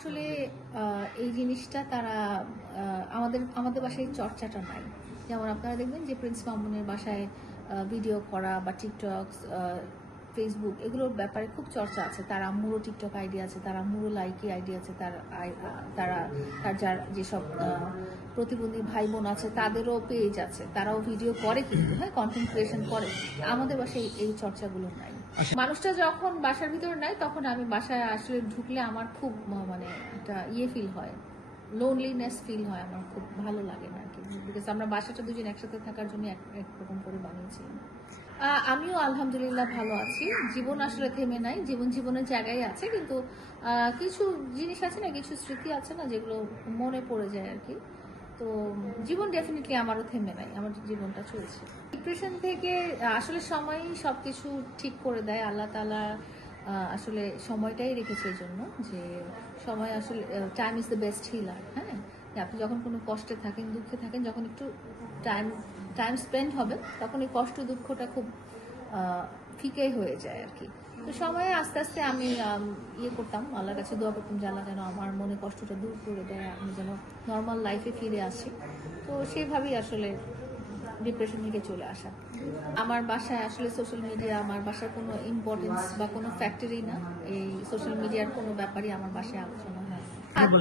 আসলে এই জিনিসটা তারা আমাদের বাসায় চর্চাটা নাই। যেমন আপনারা দেখবেন যে প্রিন্স মামুনের বাসায় ভিডিও করা বা টিকটক, ফেসবুক এগুলোর ব্যাপারে খুব চর্চা আছে। তার আম্মুরও টিকটক আইডি আছে, তার আম্মুরও লাইকি আইডি আছে, তার যার যেসব প্রতিবন্ধী ভাই বোন আছে তাদেরও পেজ আছে, তারাও ভিডিও করে, কিন্তু হ্যাঁ কন্টেন্ট ক্রিয়েশন করে। আমাদের বাসায় এই চর্চাগুলো নাই। মানুষটা যখন বাসার ভিতরে নাই তখন আমি বাসায় আসলে ঢুকলে আমার খুব মানে একটা ফিল হয়, লোনলিনেস ফিল হয়, আমার খুব ভালো লাগে না আর কি। বিকজ আমরা বাসাটা দুজন একসাথে থাকার জন্য একরকম করে বানিয়েছিলাম। আমিও আলহামদুলিল্লাহ ভালো আছি। জীবন আসলে থেমে নাই, জীবনের জায়গায় আছে, কিন্তু কিছু জিনিস আছে না, কিছু স্মৃতি আছে না যেগুলো মনে পড়ে যায় আর কি। তো জীবন ডেফিনেটলি আমারও থেমে নাই, আমার জীবনটা চলছে। ডিপ্রেশন থেকে আসলে সময়ই সবকিছু ঠিক করে দেয়। আল্লাহ তাআলা আসলে সময়টাই রেখেছে এই জন্য যে সময় আসলে time is the best healer. হ্যাঁ, আপনি যখন কোনো কষ্টে থাকেন, দুঃখে থাকেন, যখন একটু টাইম স্পেন্ড হবে তখন এই কষ্ট দুঃখটা খুব ফিকে হয়ে যায় আর কি। তো সময়ে আস্তে আস্তে আমি করতাম, আল্লাহর কাছে দোয়া করতাম যে আল্লাহ যেন আমার মনে কষ্টটা দূর করে দেয়, আমি যেন নর্মাল লাইফে ফিরে আসি। তো সেইভাবেই আসলে ডিপ্রেশন থেকে চলে আসা। আমার বাসায় আসলে সোশ্যাল মিডিয়া আমার বাসার কোনো ইম্পর্টেন্স বা কোনো ফ্যাক্টরি না। এই সোশ্যাল মিডিয়ার কোনো ব্যাপারই আমার বাসায় আলোচনা হয়,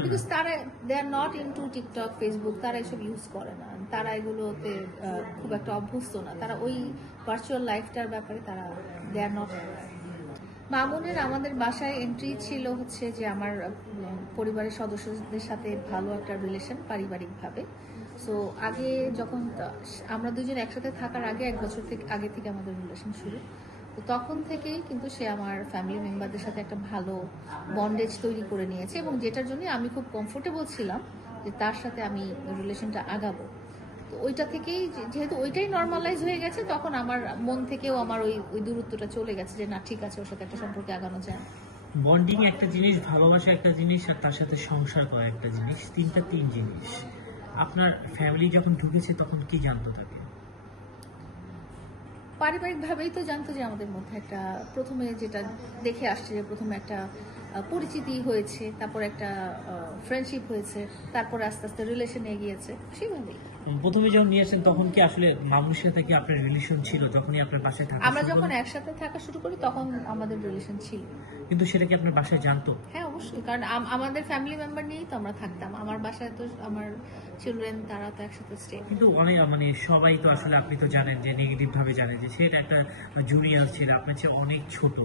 বিকজ তারা they are not into TikTok, Facebook, তারা এসব ইউজ করে না, তারা এগুলোতে খুব একটা অভ্যস্ত না, তারা ওই ভার্চুয়াল লাইফটার ব্যাপারে তারা দে আর নট। মামুনের আমাদের বাসায় এন্ট্রি ছিল হচ্ছে যে আমার পরিবারের সদস্যদের সাথে ভালো একটা রিলেশন পারিবারিকভাবে। সো আগে যখন আমরা দুজন একসাথে থাকার আগে 1 বছর আগে থেকে আমাদের রিলেশন শুরু। তো তখন থেকেই কিন্তু সে আমার ফ্যামিলি মেম্বারদের সাথে একটা ভালো বন্ডেজ তৈরি করে নিয়েছে, এবং যেটার জন্য আমি খুব কমফোর্টেবল ছিলাম যে তার সাথে আমি রিলেশনটা আগাবো। তো ওইটা থেকেই যেহেতু ওইটাই নর্মালাইজ হয়ে গেছে, তখন আমার মন থেকেও আমার ওই দূরত্বটা চলে গেছে যে না, ঠিক আছে, ওর সাথে একটা সম্পর্কে আগানো যায়। বন্ডিং একটা জিনিস, ভালোবাসা একটা জিনিস, আর তার সাথে সংসার করা একটা জিনিস, তিন জিনিস। আপনার ফ্যামিলি যখন ঢুকেছে তখন কি জানতো তাকে? পারিবারিকভাবেই তো জানতো যে আমাদের মধ্যে একটা প্রথমে যেটা দেখে আসছে যে প্রথমে একটা পরিচিতি হয়েছে, তারপর একটা ফ্রেন্ডশিপ হয়েছে, তারপরে আস্তে আস্তে রিলেশনে এগিয়েছে, সেইভাবেই। প্রথমে যখন নিয়ে আসেন তখন কি আসলে মামুর সাথে কি আপনার রিলেশন ছিল যখনই আপনার বাসায় থাকা? আমরা যখন একসাথে থাকা শুরু করি তখন আমাদের রিলেশন ছিল, কিন্তু সেটা কি আপনার বাসায় জানতো? হ্যাঁ অবশ্যই, কারণ আমাদের ফ্যামিলি মেম্বার নিয়েই তো আমরা থাকতাম। আমার বাসায় তো আমার চিলড্রেন, তারা তো একসাথে স্টে। কিন্তু অনেক মানে সবাই তো আসলে, আপনি তো জানেন যে নেগেটিভ ভাবে জানেন যে সেটা একটা জুনিয়র ছিল, আপনার চেয়ে অনেক ছোট।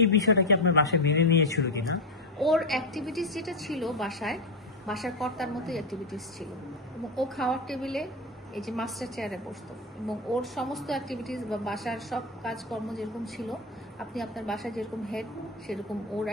এই বিষয়টা কি আপনার বাসায় মেনে নিয়েছিল কিনা? ওর অ্যাক্টিভিটিস যেটা ছিল বাসার কর্তার মতোই অ্যাক্টিভিটিস ছিল, এবং ও খাওয়ার টেবিলে এই যে মাস্টার চেয়ারে বসতো, এবং ওর সমস্ত অ্যাক্টিভিটিস বা বাসার সব কাজকর্ম যেরকম ছিল, আপনি আপনার বাসায় যেরকম হেড সেরকম ওর